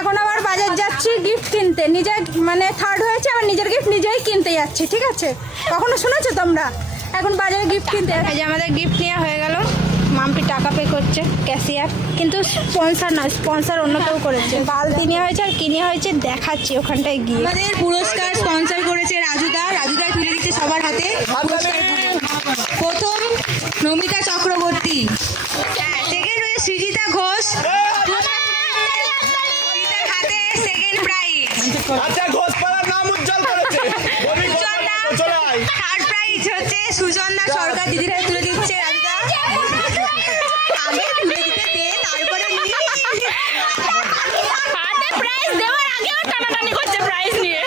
এখন আবার বাজার যাচ্ছি গিফট কিনতে। নিজে মানে থার্ড হয়েছে আবার নিজের গিফট নিজেই কিনতে যাচ্ছি ঠিক আছে? কখনো শুনেছো তোমরা? এখন বাজারে গিফট কিনতে যে আমাদের গিফট নেওয়া হয়ে গেল। মাম্পি টাকা পে করছে ক্যাশিয়ার কিন্তু স্পন্সার নয় স্পন্সার অন্য কেউ করেছে। বালতি নেওয়া হয়েছে আর কিনে হয়েছে দেখাচ্ছি ওখানটায় গিয়ে। আমাদের পুরস্কার স্পন্সর করেছে রাজুদা। রাজুদা তুলে দিচ্ছে সবার হাতে। প্রথম নমিতা চক্রবর্তী। আচ্ছা ঘোষপাড়ার নাম উজ্জ্বল করেছে চলে আয় থার্ড প্রাইজ হচ্ছে সুজনদা সরকার দিদিরা তুলে দিচ্ছে প্রাইজ নিয়ে